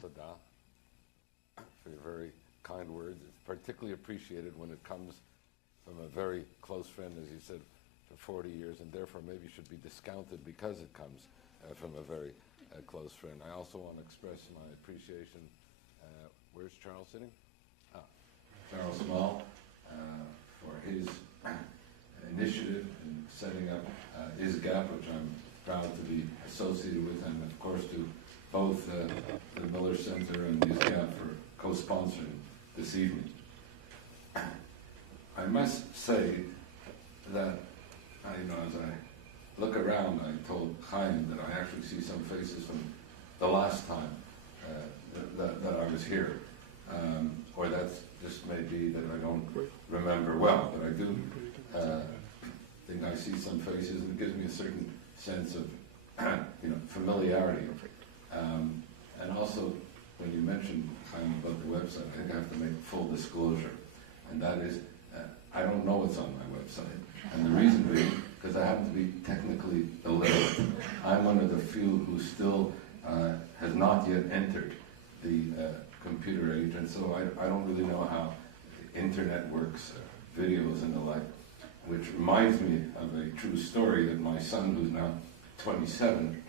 Toda for your very kind words. It's particularly appreciated when it comes from a very close friend, as you said, for 40 years, and therefore maybe should be discounted because it comes from a very close friend. I also want to express my appreciation. Where's Charles sitting? Charles Small for his initiative in setting up ISGAP, which I'm proud to be associated with, and of course to both the Miller Center and ISGAP for co-sponsoring this evening. I must say that, as I look around, I told Chaim that I actually see some faces from the last time that I was here, or that's just may be that I don't remember well, but I do think I see some faces, and it gives me a certain sense of familiarity. And also, when you mentioned, Chaim, about the website, I think I have to make a full disclosure, and that is, I don't know what's on my website, and the reason being, because I happen to be technically illiterate. I'm one of the few who still has not yet entered the computer age, and so I don't really know how the internet works, videos and the like, which reminds me of a true story that my son, who's now 27,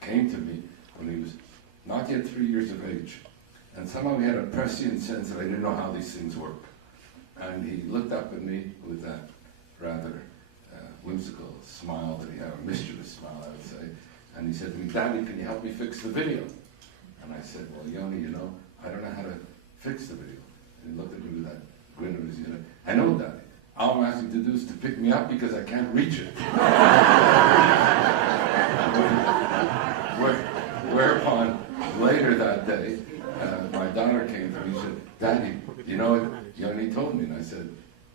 came to me when he was not yet 3 years of age, and somehow he had a prescient sense that I didn't know how these things work. And he looked up at me with that rather whimsical smile that he had, a mischievous smile, I would say, and he said to me, "Daddy, can you help me fix the video?" And I said, "Well, Yoni, I don't know how to fix the video." And he looked at me with that grin of his, "I know, Daddy. All I'm asking you to do is to pick me up because I can't reach it." Whereupon, later that day, my daughter came to me and said, "Daddy, you know what Yoni told me?" And I said,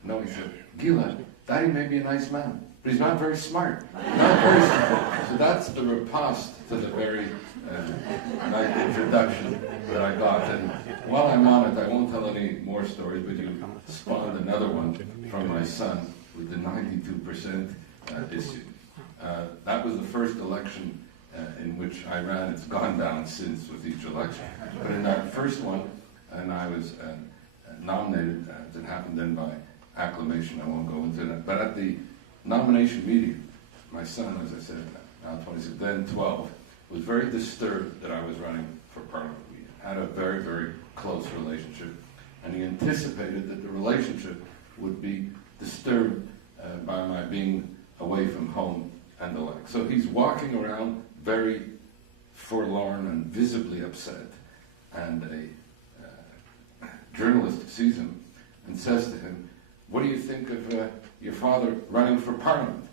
"No." He said, "Gila, Daddy may be a nice man, but he's not very smart. Not very smart." So that's the riposte to the very nice introduction that I got. And while I'm on it, I won't tell any more stories, but you spawned another one from my son with the 92% issue. That was the first election in which I ran. It's gone down since with each election. But in that first one, and I was nominated, it happened then by acclamation, I won't go into that. But at the nomination meeting, my son, as I said, now 26, then 12, was very disturbed that I was running for parliament. We had a very, very close relationship, and he anticipated that the relationship would be disturbed by my being away from home and the like. So he's walking around very forlorn and visibly upset, and a journalist sees him and says to him, "What do you think of your father running for parliament?"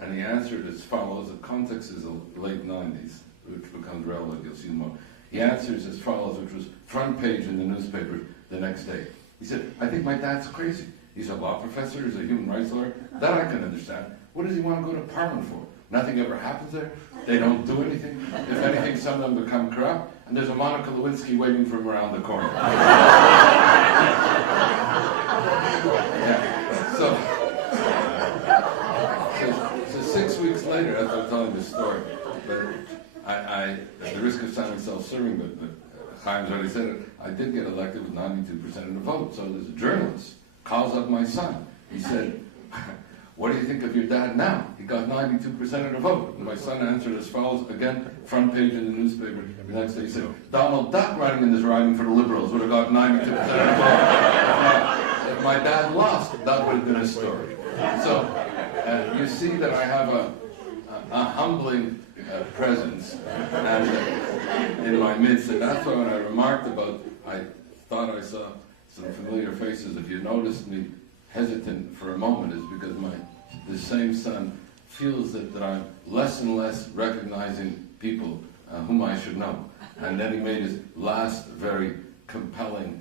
And he answered as follows. The context is the late 90s, which becomes relevant, you'll see more. He answers as follows, which was front page in the newspaper the next day. He said, "I think my dad's crazy. He's a law professor, he's a human rights lawyer. That I can understand. What does he want to go to parliament for? Nothing ever happens there. They don't do anything. If anything, some of them become corrupt, and there's a Monica Lewinsky waiting for him around the corner." Yeah. So 6 weeks later, as I'm telling this story, but I at the risk of sounding self-serving, but Chaim's already said it, I did get elected with 92% of the vote. So there's a journalist calls up my son. He said, "What do you think of your dad now? He got 92% of the vote." And my son answered as follows, again, front page in the newspaper. The next day he said, "Donald Duck running in this riding for the Liberals would have got 92% of the vote. If my dad lost, that would have been a story." So you see that I have a humbling presence and in my midst. And that's why when I remarked about, I thought I saw some familiar faces. If you noticed me hesitant for a moment, is because the same son feels that I'm less and less recognizing people whom I should know. And then he made his last very compelling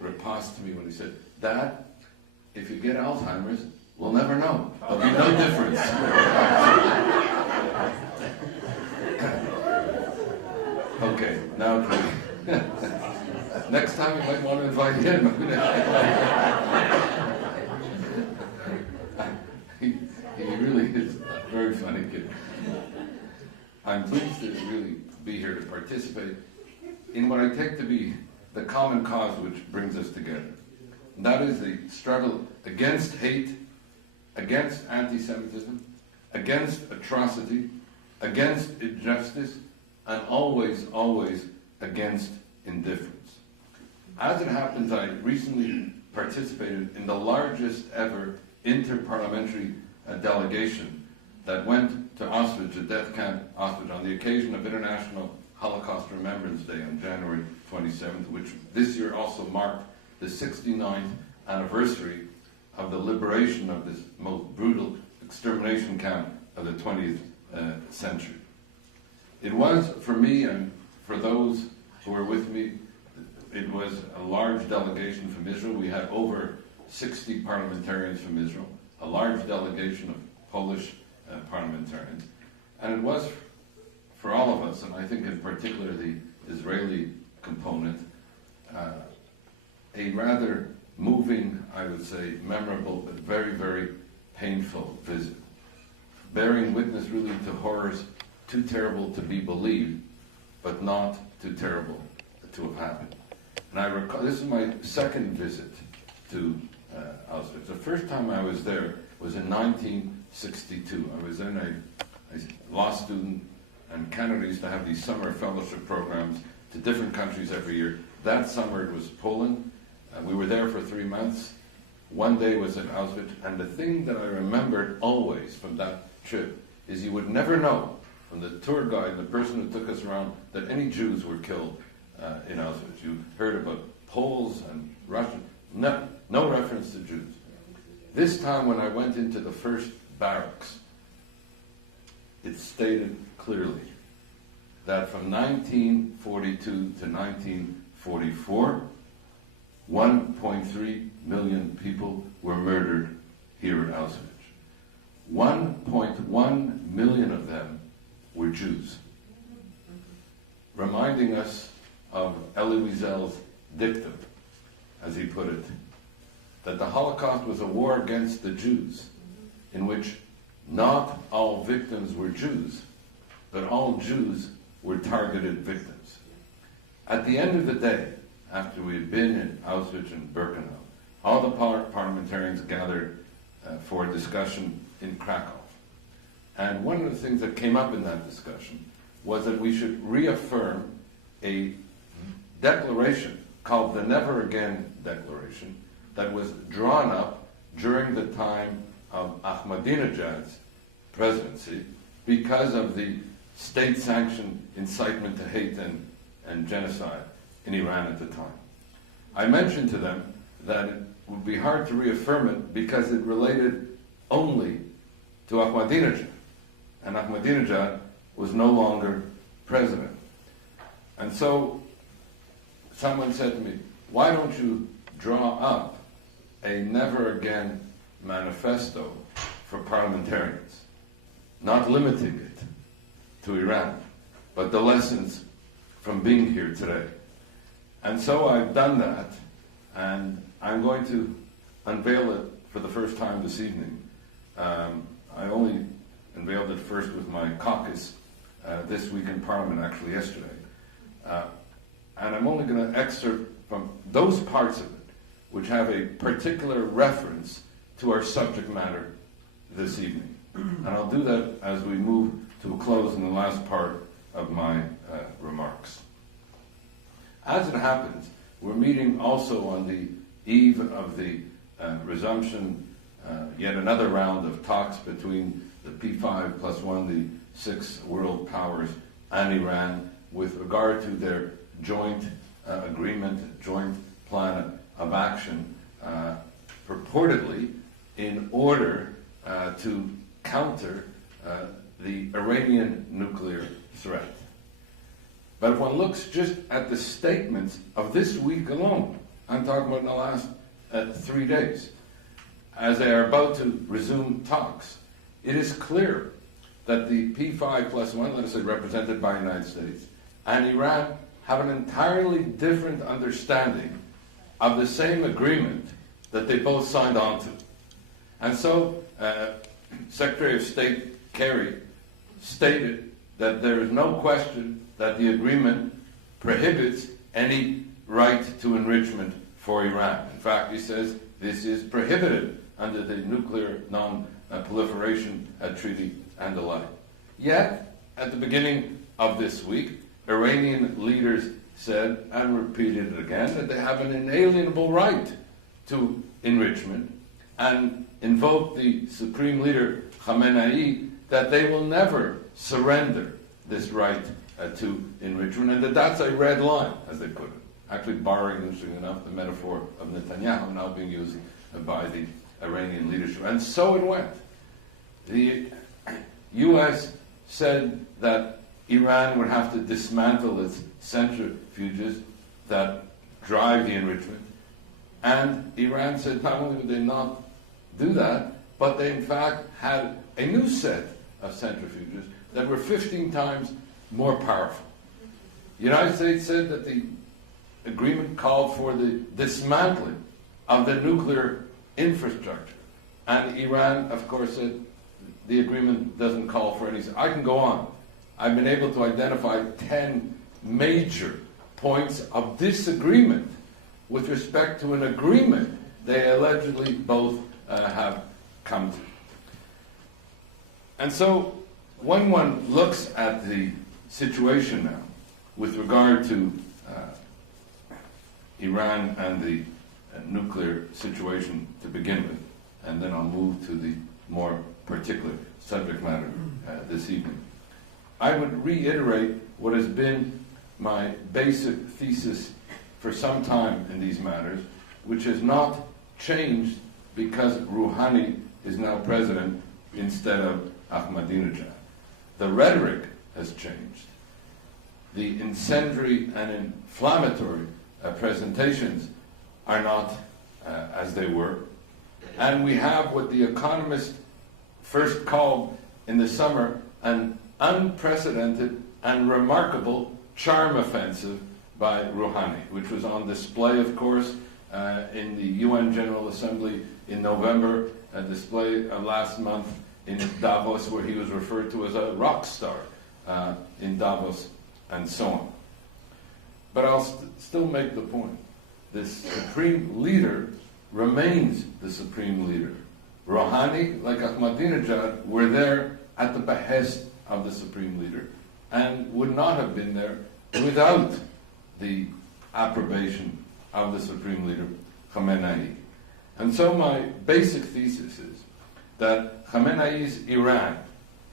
riposte to me when he said, "Dad, if you get Alzheimer's, we'll never know. There'll be no difference." Okay, now next time you might want to invite him. He really is a very funny kid. I'm pleased to really be here to participate in what I take to be the common cause which brings us together. And that is the struggle against hate, against anti-Semitism, against atrocity, against injustice, and always, always against indifference. As it happens, I recently participated in the largest ever interparliamentary delegation that went to Auschwitz, a death camp Auschwitz, on the occasion of International Holocaust Remembrance Day on January 27th, which this year also marked the 69th anniversary of the liberation of this most brutal extermination camp of the 20th century. It was, for me and for those who were with me, it was a large delegation from Israel. We had over 60 parliamentarians from Israel, a large delegation of Polish parliamentarians. And it was, for all of us, and I think in particular the Israeli component, a rather moving, I would say, memorable, but very, very painful visit, bearing witness really to horrors too terrible to be believed, but not too terrible to have happened. And I recall, this is my second visit to Auschwitz. The first time I was there was in 1962. I was then a law student, and Canada used to have these summer fellowship programs to different countries every year. That summer it was Poland. We were there for 3 months. One day was at Auschwitz, and the thing that I remembered always from that trip is you would never know from the tour guide, the person who took us around, that any Jews were killed in Auschwitz. You heard about Poles and Russians, no reference to Jews. This time when I went into the first barracks, it stated clearly that from 1942 to 1944, 1.3 million people were murdered here at Auschwitz. 1.1 million of them were Jews, reminding us of Elie Wiesel's dictum, as he put it, that the Holocaust was a war against the Jews, in which not all victims were Jews, but all Jews were targeted victims. At the end of the day, after we had been in Auschwitz and Birkenau, all the parliamentarians gathered for a discussion in Krakow. And one of the things that came up in that discussion was that we should reaffirm a declaration called the Never Again Declaration that was drawn up during the time of Ahmadinejad's presidency because of the state-sanctioned incitement to hate and genocide in Iran at the time. I mentioned to them that it would be hard to reaffirm it because it related only to Ahmadinejad, and Ahmadinejad was no longer president. And so someone said to me, why don't you draw up a Never Again manifesto for parliamentarians, not limiting it to Iran, but the lessons from being here today. And so I've done that, and I'm going to unveil it for the first time this evening. I only unveiled it first with my caucus this week in Parliament, actually yesterday. And I'm only going to excerpt from those parts of it which have a particular reference to our subject matter this evening. And I'll do that as we move to a close in the last part of my remarks. As it happens, we're meeting also on the eve of the resumption, yet another round of talks between the P5+1, the 6 world powers, and Iran with regard to their joint agreement, joint plan of action, purportedly in order to counter the Iranian nuclear threat. But if one looks just at the statements of this week alone, I'm talking about in the last 3 days, as they are about to resume talks, it is clear that the P5+1, let us say represented by the United States, and Iran have an entirely different understanding of the same agreement that they both signed on to. And so, Secretary of State Kerry stated that there is no question that the agreement prohibits any right to enrichment for Iran. In fact, he says this is prohibited under the Nuclear Non-Proliferation Treaty and the like. Yet, at the beginning of this week, Iranian leaders said, and repeated it again, that they have an inalienable right to enrichment, and invoked the Supreme Leader Khamenei that they will never surrender this right to enrichment, and that's a red line, as they put it. Actually borrowing, interestingly enough, the metaphor of Netanyahu, now being used by the Iranian leadership. And so it went. The U.S. said that Iran would have to dismantle its centrifuges that drive the enrichment, and Iran said not only would they not do that, but they in fact had a new set of centrifuges that were 15 times more powerful. The United States said that the agreement called for the dismantling of the nuclear infrastructure. And Iran, of course, said the agreement doesn't call for any. I can go on. I've been able to identify 10 major points of disagreement with respect to an agreement they allegedly both have come to. And so when one looks at the situation now with regard to Iran and the nuclear situation to begin with, and then I'll move to the more particular subject matter this evening, I would reiterate what has been my basic thesis for some time in these matters, which has not changed because Rouhani is now president instead of Ahmadinejad. The rhetoric has changed. The incendiary and inflammatory presentations are not as they were. And we have what The Economist first called in the summer an unprecedented and remarkable charm offensive by Rouhani, which was on display, of course, in the UN General Assembly in November, a display last month in Davos, where he was referred to as a rock star in Davos, and so on. But I'll still make the point. This supreme leader remains the supreme leader. Rouhani, like Ahmadinejad, were there at the behest of the supreme leader and would not have been there without the approbation of the supreme leader, Khamenei. And so my basic thesis is that Khamenei's Iran,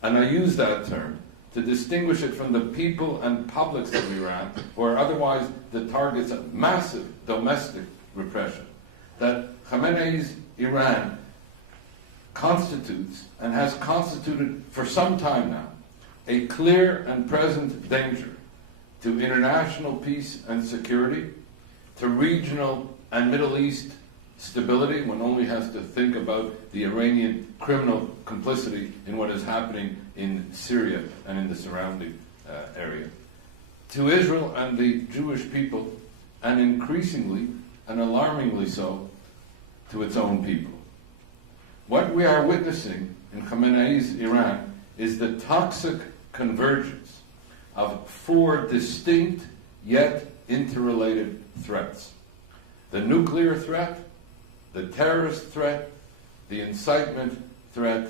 and I use that term to distinguish it from the people and publics of Iran, who are otherwise the targets of massive domestic repression, that Khamenei's Iran constitutes, and has constituted for some time now, a clear and present danger to international peace and security, to regional and Middle East stability. One only has to think about the Iranian criminal complicity in what is happening in Syria and in the surrounding area, to Israel and the Jewish people, and increasingly and alarmingly so, to its own people. What we are witnessing in Khamenei's Iran is the toxic convergence of four distinct yet interrelated threats: the nuclear threat, the terrorist threat, the incitement threat,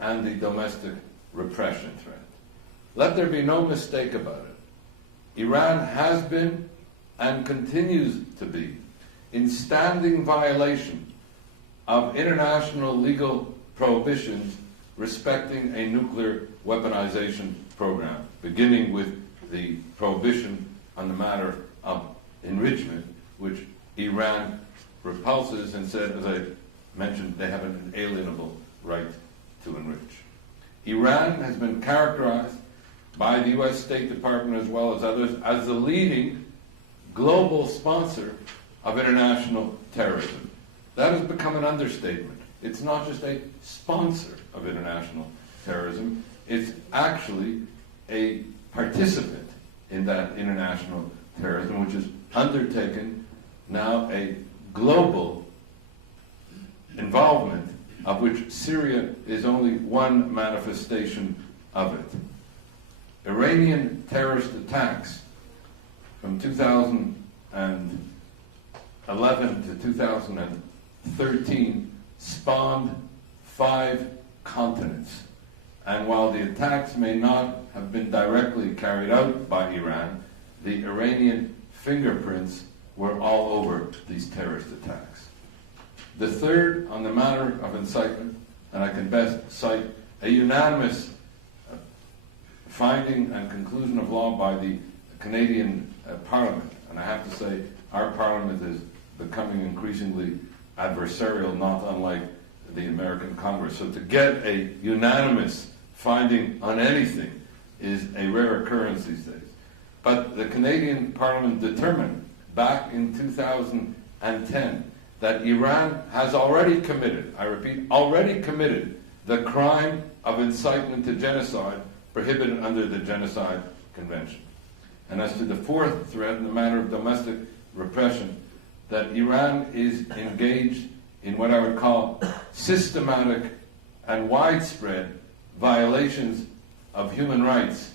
and the domestic repression threat. Let there be no mistake about it. Iran has been and continues to be in standing violation of international legal prohibitions respecting a nuclear weaponization program, beginning with the prohibition on the matter of enrichment, which Iran repulses and said, as I mentioned, they have an inalienable right to enrich. Iran has been characterized by the U.S. State Department as well as others as the leading global sponsor of international terrorism. That has become an understatement. It's not just a sponsor of international terrorism, it's actually a participant in that international terrorism, which has undertaken now a global involvement, of which Syria is only one manifestation of it. Iranian terrorist attacks from 2011 to 2013 spawned 5 continents. And while the attacks may not have been directly carried out by Iran, the Iranian fingerprints were all over these terrorist attacks. The third, on the matter of incitement, and I can best cite a unanimous finding and conclusion of law by the Canadian Parliament. And I have to say, our Parliament is becoming increasingly adversarial, not unlike the American Congress. So to get a unanimous finding on anything is a rare occurrence these days. But the Canadian Parliament determined back in 2010 that Iran has already committed, I repeat, already committed the crime of incitement to genocide prohibited under the Genocide Convention. And as to the fourth threat, in the matter of domestic repression, that Iran is engaged in what I would call systematic and widespread violations of human rights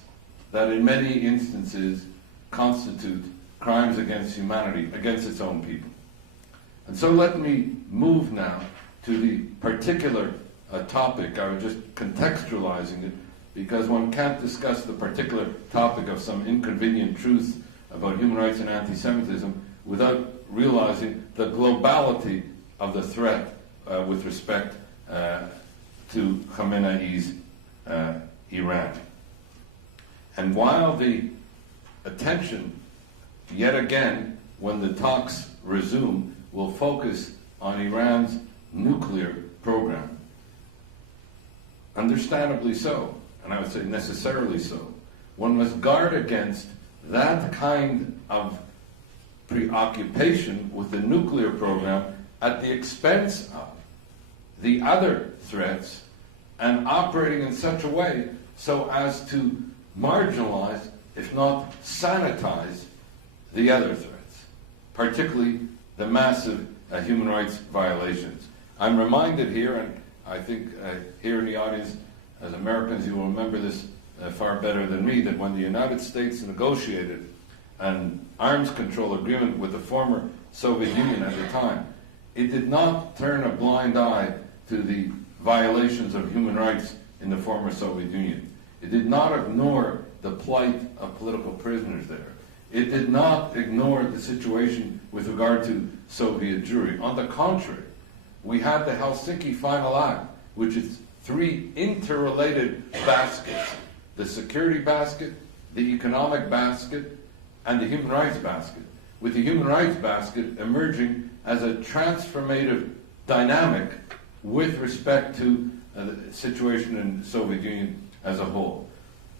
that in many instances constitute crimes against humanity, against its own people. And so let me move now to the particular topic. I was just contextualizing it because one can't discuss the particular topic of some inconvenient truth about human rights and anti-Semitism without realizing the globality of the threat with respect to Khamenei's Iran. And while the attention, yet again, when the talks resume, will focus on Iran's nuclear program, understandably so, and I would say necessarily so, one must guard against that kind of preoccupation with the nuclear program at the expense of the other threats and operating in such a way so as to marginalize, if not sanitize, the other threats, particularly the massive human rights violations. I'm reminded here, and I think here in the audience, as Americans, you will remember this far better than me, that when the United States negotiated an arms control agreement with the former Soviet Union at the time, it did not turn a blind eye to the violations of human rights in the former Soviet Union. It did not ignore the plight of political prisoners there. It did not ignore the situation with regard to Soviet Jewry. On the contrary, we had the Helsinki Final Act, which is 3 interrelated baskets: the security basket, the economic basket, and the human rights basket, with the human rights basket emerging as a transformative dynamic with respect to the situation in the Soviet Union as a whole.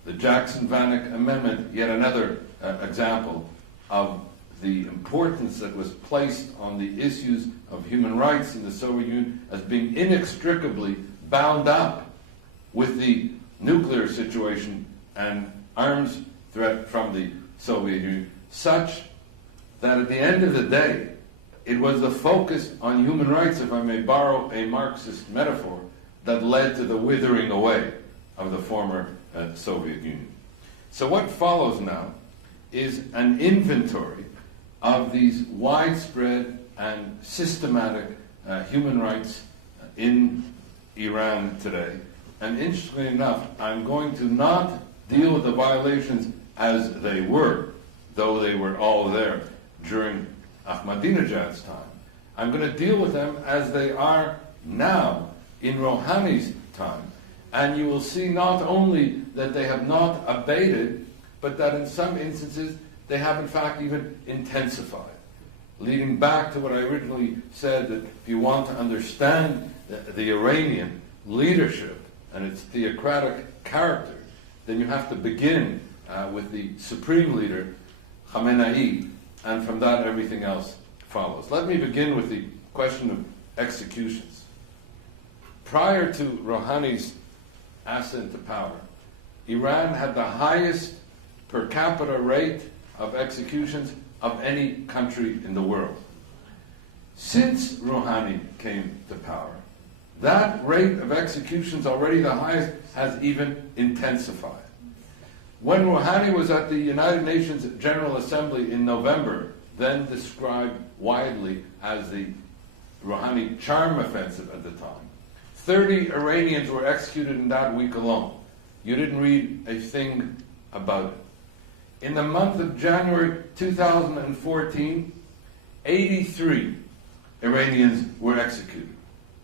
The Jackson-Vanik Amendment, yet another example of the importance that was placed on the issues of human rights in the Soviet Union as being inextricably bound up with the nuclear situation and arms threat from the Soviet Union, such that at the end of the day, it was the focus on human rights, if I may borrow a Marxist metaphor, that led to the withering away of the former Soviet Union. So what follows now is an inventory of these widespread and systematic human rights in Iran today. And interestingly enough, I'm going to not deal with the violations as they were, though they were all there during Ahmadinejad's time. I'm going to deal with them as they are now in Rouhani's time. And you will see not only that they have not abated, but that in some instances they have in fact even intensified. Leading back to what I originally said, that if you want to understand the Iranian leadership and its theocratic character, then you have to begin with the supreme leader, Khamenei, and from that everything else follows. Let me begin with the question of executions. Prior to Rouhani's ascent to power, Iran had the highest per capita rate of executions of any country in the world. Since Rouhani came to power, that rate of executions, already the highest, has even intensified. When Rouhani was at the United Nations General Assembly in November, then described widely as the Rouhani charm offensive at the time, 30 Iranians were executed in that week alone. You didn't read a thing about it. In the month of January 2014, 83 Iranians were executed.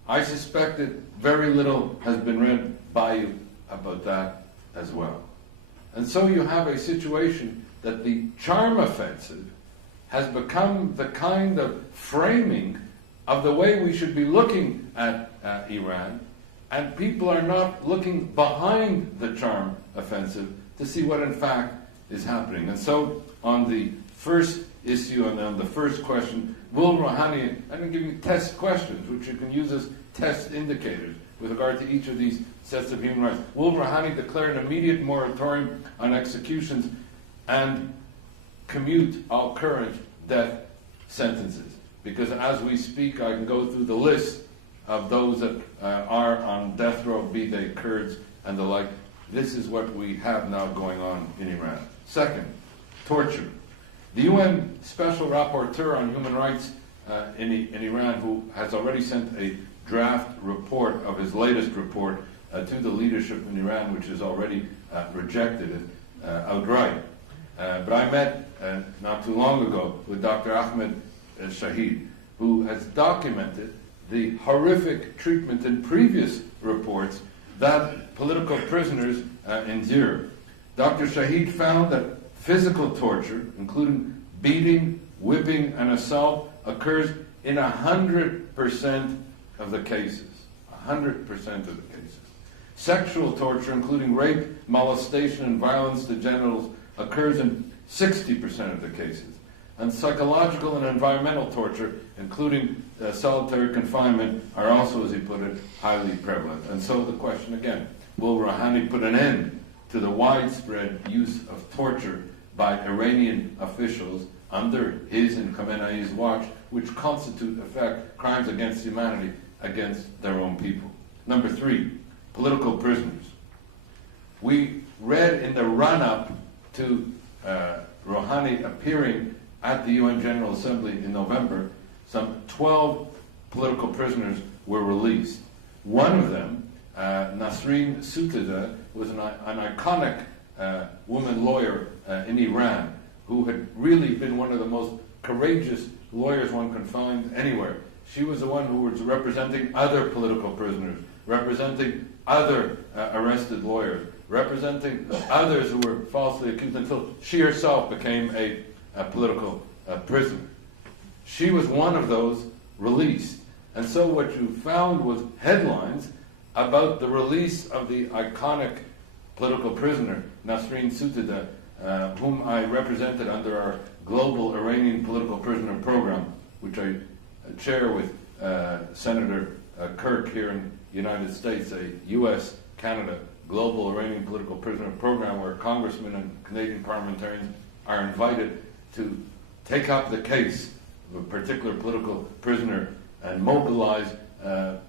I suspect that very little has been read by you about that as well. And so you have a situation that the charm offensive has become the kind of framing of the way we should be looking at Iran, and people are not looking behind the charm offensive to see what in fact is happening. And so on the first issue and on the first question, will Rouhani, I'm going to give you test questions which you can use as test indicators with regard to each of these sets of human rights. Will Rouhani declare an immediate moratorium on executions and commute all current death sentences? Because as we speak, I can go through the list of those that are on death row, be they Kurds and the like. This is what we have now going on in Iran. Second, torture. The UN Special Rapporteur on Human Rights in Iran, who has already sent a draft report of his latest report to the leadership in Iran, which has already rejected it outright. But I met not too long ago with Dr. Ahmed Shahid, who has documented the horrific treatment in previous reports that political prisoners endure. Dr. Shahid found that physical torture, including beating, whipping, and assault, occurs in 100% of the cases. 100% of the cases. Sexual torture, including rape, molestation, and violence to genitals, occurs in 60% of the cases. And psychological and environmental torture, including solitary confinement, are also, as he put it, highly prevalent. And so the question again, will Rouhani put an end to the widespread use of torture by Iranian officials under his and Khamenei's watch, which constitute, in effect, crimes against humanity against their own people? Number three, political prisoners. We read in the run-up to Rouhani appearing at the UN General Assembly in November, some 12 political prisoners were released. One of them, Nasrin Sotoudeh, was an iconic woman lawyer in Iran who had really been one of the most courageous lawyers one can find anywhere. She was the one who was representing other political prisoners, representing other arrested lawyers, representing others who were falsely accused until she herself became a political prisoner. She was one of those released. And so what you found was headlines about the release of the iconic political prisoner, Nasrin Sotoudeh, whom I represented under our global Iranian political prisoner program, which I chair with Senator Kirk here in the United States, a U.S. Canada global Iranian political prisoner program where congressmen and Canadian parliamentarians are invited to take up the case of a particular political prisoner and mobilize kind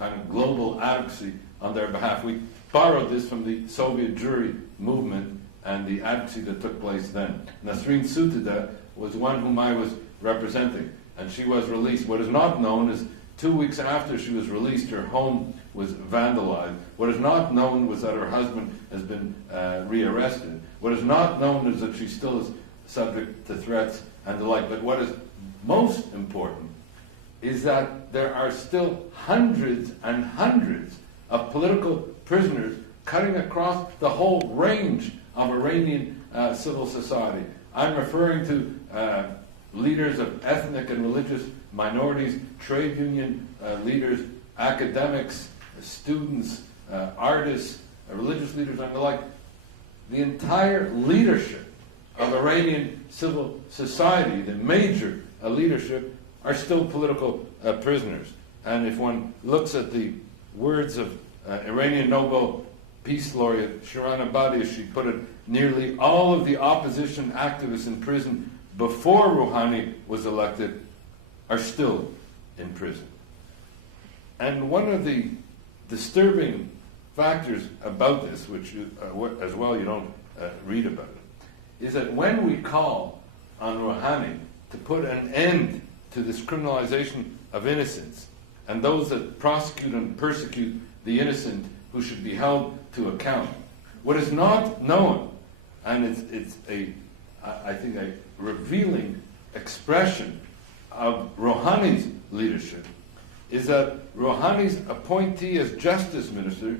of global advocacy on their behalf. We borrowed this from the Soviet Jewry movement and the advocacy that took place then. Nasrin Sotoudeh was one whom I was representing, and she was released. What is not known is 2 weeks after she was released, her home was vandalized. What is not known was that her husband has been rearrested. What is not known is that she still is subject to threats and the like. But what is most important is that there are still hundreds and hundreds of political prisoners cutting across the whole range of Iranian civil society. I'm referring to leaders of ethnic and religious minorities, trade union leaders, academics, students, artists, religious leaders and the like. The entire leadership of Iranian civil society, the major leadership, are still political prisoners. And if one looks at the words of Iranian Nobel Peace Laureate Shirin Ebadi, as she put it, nearly all of the opposition activists in prison before Rouhani was elected are still in prison. And one of the disturbing factors about this, which as well you don't read about it, is that when we call on Rouhani to put an end to this criminalization of innocence and those that prosecute and persecute the innocent who should be held to account, what is not known, and it's I think a revealing expression of Rouhani's leadership, is that Rouhani's appointee as justice minister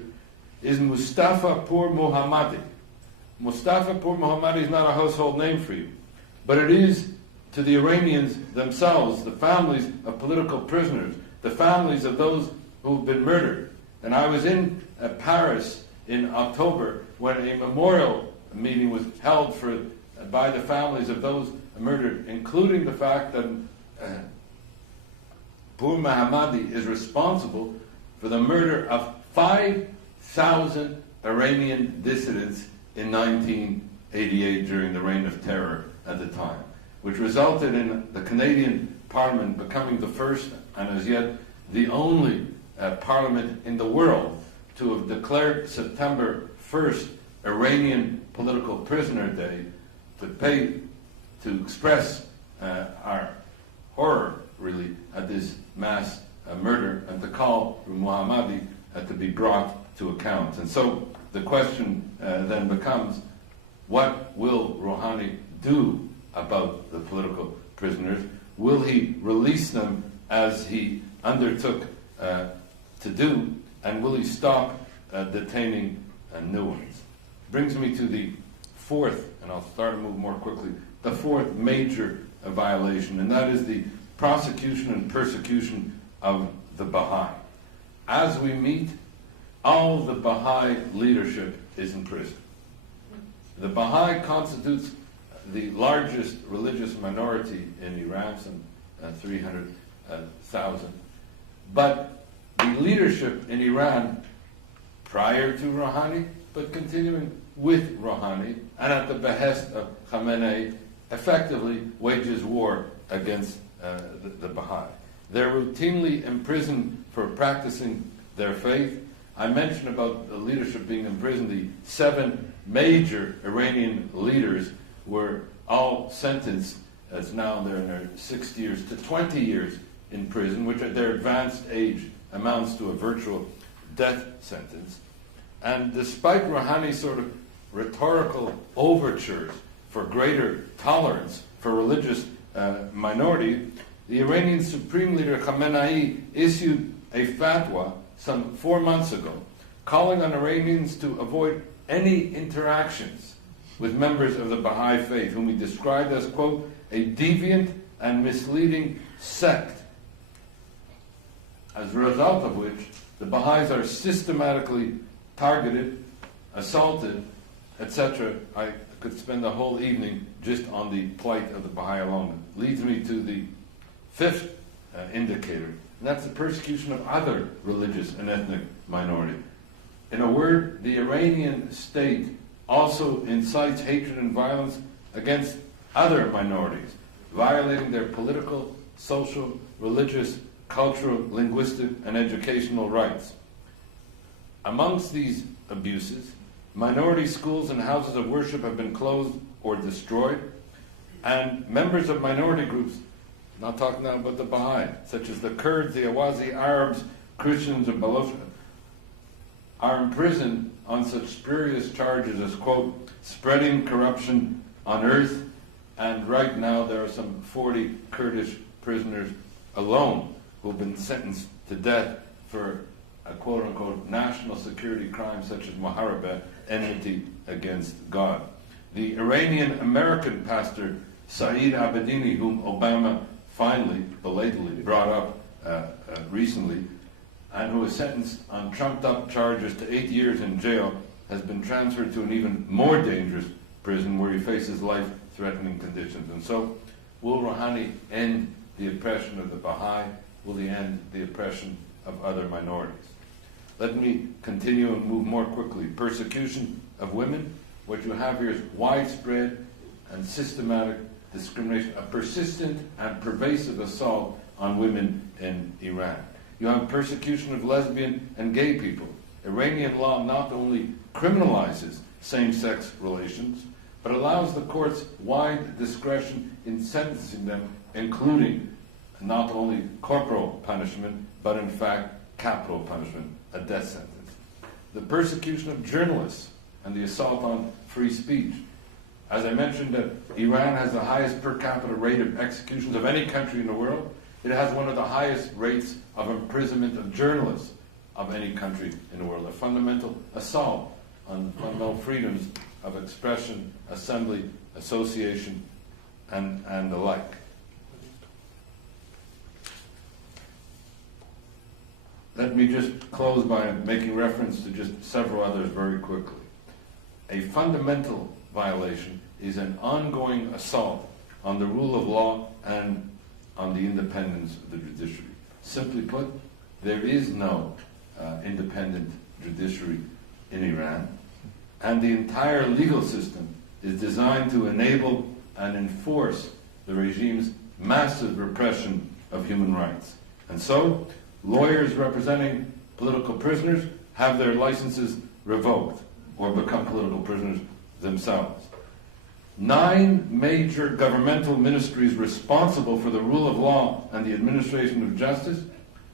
is Mustafa Pur Mohammadi. Mustafa Pur Mohammadi is not a household name for you, but it is to the Iranians themselves, the families of political prisoners, the families of those who have been murdered. And I was in Paris in October when a memorial meeting was held by the families of those murdered, including the fact that Pur Mohammadi is responsible for the murder of 5,000 Iranian dissidents in 1988 during the reign of terror at the time, which resulted in the Canadian Parliament becoming the first and as yet the only parliament in the world to have declared September 1st Iranian Political Prisoner Day to express our horror, really, at this mass murder and to call Mohammadi to be brought to account. And so the question then becomes, what will Rouhani do about the political prisoners? Will he release them as he undertook to do, and will he stop detaining new ones? Brings me to the fourth, and I'll start to move more quickly, the fourth major violation, and that is the prosecution and persecution of the Baha'i. As we meet, all the Baha'i leadership is in prison. The Baha'i constitutes the largest religious minority in Iran, some 300,000. But the leadership in Iran, prior to Rouhani, but continuing with Rouhani, and at the behest of Khamenei, effectively wages war against the Baha'i. They're routinely imprisoned for practicing their faith. I mentioned about the leadership being imprisoned. The 7 major Iranian leaders were all sentenced, as now they're in their 60 years, to 20 years in prison, which at their advanced age amounts to a virtual death sentence. And despite Rouhani's sort of rhetorical overtures for greater tolerance for religious minority, the Iranian Supreme Leader Khamenei issued a fatwa some 4 months ago, calling on Iranians to avoid any interactions with members of the Baha'i faith, whom he described as, quote, a deviant and misleading sect, as a result of which the Baha'is are systematically targeted, assaulted, etc. I could spend the whole evening just on the plight of the Baha'i alone. Leads me to the fifth indicator, and that's the persecution of other religious and ethnic minorities. In a word, the Iranian state also incites hatred and violence against other minorities, violating their political, social, religious, cultural, linguistic, and educational rights. Amongst these abuses, minority schools and houses of worship have been closed or destroyed, and members of minority groups, not talking now about the Baha'i, such as the Kurds, the Awazi Arabs, Christians, and Baloch, are imprisoned on such spurious charges as, quote, spreading corruption on earth, and right now there are some 40 Kurdish prisoners alone who've been sentenced to death for a quote-unquote national security crime such as muharaba, enmity against God. The Iranian-American pastor Saeed Abedini, whom Obama finally, belatedly, brought up recently, and who was sentenced on trumped-up charges to 8 years in jail, has been transferred to an even more dangerous prison where he faces life-threatening conditions. And so, will Rouhani end the oppression of the Baha'i? Will he end the oppression of other minorities? Let me continue and move more quickly. Persecution of women. What you have here is widespread and systematic discrimination, a persistent and pervasive assault on women in Iran. You have persecution of lesbian and gay people. Iranian law not only criminalizes same-sex relations, but allows the courts wide discretion in sentencing them, including not only corporal punishment, but in fact capital punishment, a death sentence. The persecution of journalists and the assault on free speech. As I mentioned, Iran has the highest per capita rate of executions of any country in the world. It has one of the highest rates of imprisonment of journalists of any country in the world. A fundamental assault on fundamental freedoms of expression, assembly, association, and the like. Let me just close by making reference to just several others very quickly. A fundamental violation is an ongoing assault on the rule of law and on the independence of the judiciary. Simply put, there is no independent judiciary in Iran, and the entire legal system is designed to enable and enforce the regime's massive repression of human rights. And so, lawyers representing political prisoners have their licenses revoked or become political prisoners themselves. 9 major governmental ministries responsible for the rule of law and the administration of justice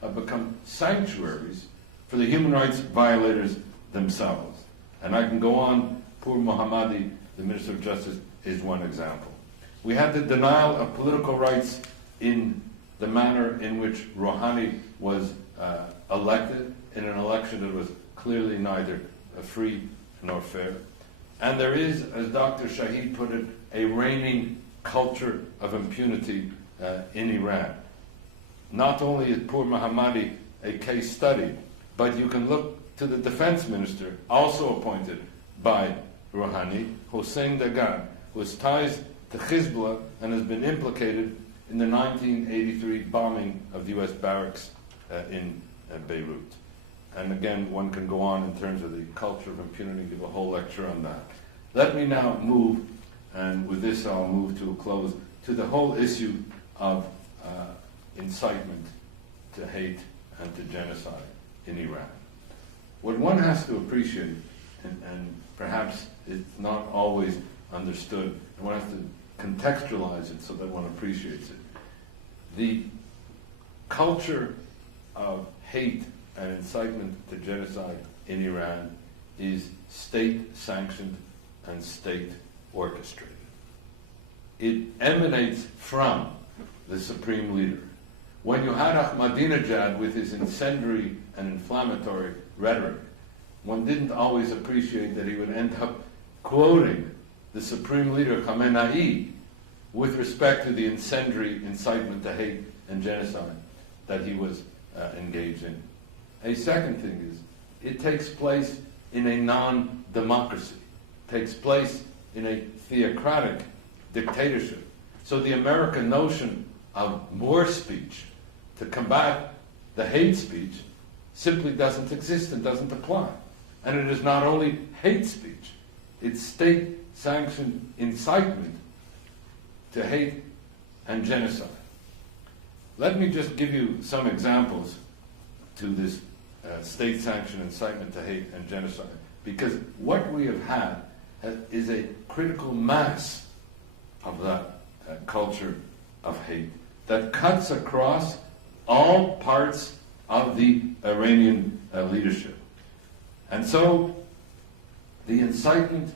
have become sanctuaries for the human rights violators themselves. And I can go on. Poor Mohammadi, the Minister of Justice, is one example. We had the denial of political rights in the manner in which Rouhani was elected in an election that was clearly neither free nor fair. And there is, as Dr. Shahid put it, a reigning culture of impunity in Iran. Not only is poor Mohammadi a case study, but you can look to the defense minister, also appointed by Rouhani, Hossein Dagan, who has ties to Hezbollah and has been implicated in the 1983 bombing of the U.S. barracks in Beirut. And again, one can go on in terms of the culture of impunity, give a whole lecture on that. Let me now move, and with this I'll move to a close, to the whole issue of incitement to hate and to genocide in Iran. What one has to appreciate, and perhaps it's not always understood, and one has to contextualize it so that one appreciates it. The culture of hate and incitement to genocide in Iran is state-sanctioned and state-orchestrated. It emanates from the supreme leader. When you had Ahmadinejad with his incendiary and inflammatory rhetoric, one didn't always appreciate that he would end up quoting the supreme leader Khamenei with respect to the incendiary incitement to hate and genocide that he was engaged in. A second thing is, it takes place in a non-democracy. It takes place in a theocratic dictatorship. So the American notion of more speech to combat the hate speech simply doesn't exist and doesn't apply. And it is not only hate speech, it's state-sanctioned incitement to hate and genocide. Let me just give you some examples to this state-sanctioned incitement to hate and genocide, because what we have had is a critical mass of that culture of hate that cuts across all parts of the Iranian leadership. And so the incitement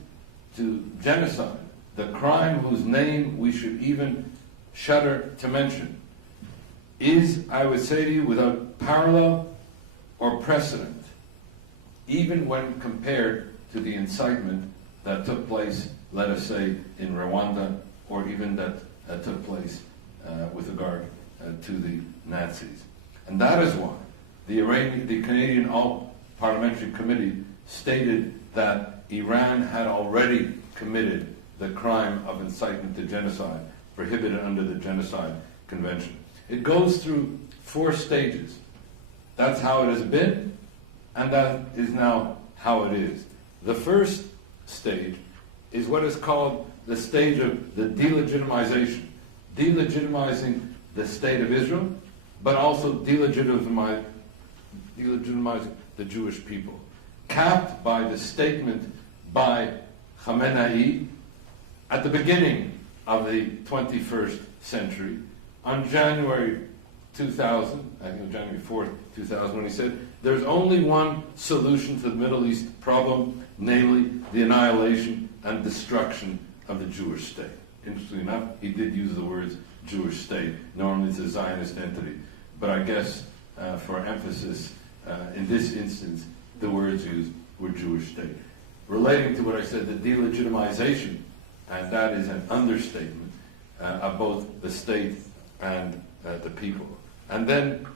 to genocide, the crime whose name we should even shudder to mention, is, I would say to you, without parallel or precedent, even when compared to the incitement that took place, let us say, in Rwanda, or even that took place with regard to the Nazis. And that is why the Canadian All-Parliamentary Committee stated that Iran had already committed the crime of incitement to genocide, prohibited under the Genocide Convention. It goes through 4 stages. That's how it has been, and that is now how it is. The first stage is what is called the stage of the delegitimization, delegitimizing the state of Israel, but also delegitimizing the Jewish people, capped by the statement by Khamenei at the beginning of the 21st century, on January 2000, I think it was January 4th, 2000, when he said, there's only one solution to the Middle East problem, namely the annihilation and destruction of the Jewish state. Interestingly enough, he did use the words Jewish state. Normally it's a Zionist entity. But I guess for emphasis, in this instance, the words used were Jewish state. Relating to what I said, the delegitimization, and that is an understatement, of both the state and the people. And then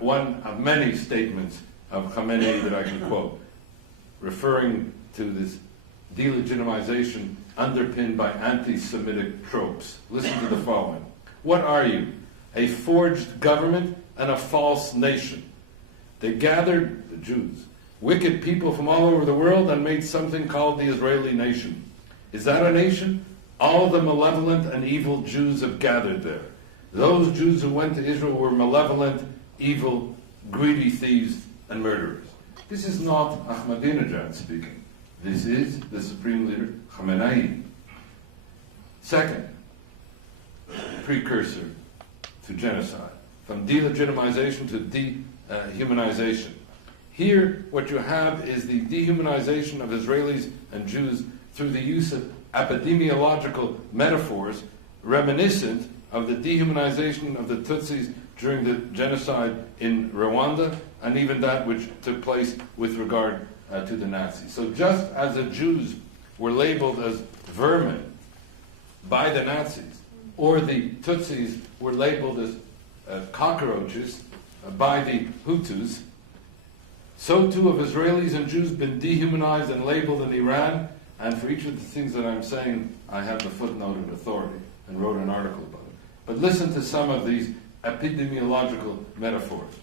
one of many statements of Khamenei that I can quote, referring to this delegitimization underpinned by anti-Semitic tropes. Listen to the following. What are you? A forged government and a false nation. They gathered, the Jews, wicked people from all over the world and made something called the Israeli nation. Is that a nation? All the malevolent and evil Jews have gathered there. Those Jews who went to Israel were malevolent, evil, greedy thieves and murderers. This is not Ahmadinejad speaking. This is the supreme leader, Khamenei. Second, precursor to genocide, from delegitimization to dehumanization. Here, what you have is the dehumanization of Israelis and Jews through the use of epidemiological metaphors reminiscent of the dehumanization of the Tutsis during the genocide in Rwanda, and even that which took place with regard to the Nazis. So just as the Jews were labeled as vermin by the Nazis, or the Tutsis were labeled as cockroaches by the Hutus, so too have Israelis and Jews been dehumanized and labeled in Iran, and for each of the things that I'm saying, I have the footnote of authority and wrote an article about it. But listen to some of these epidemiological metaphors.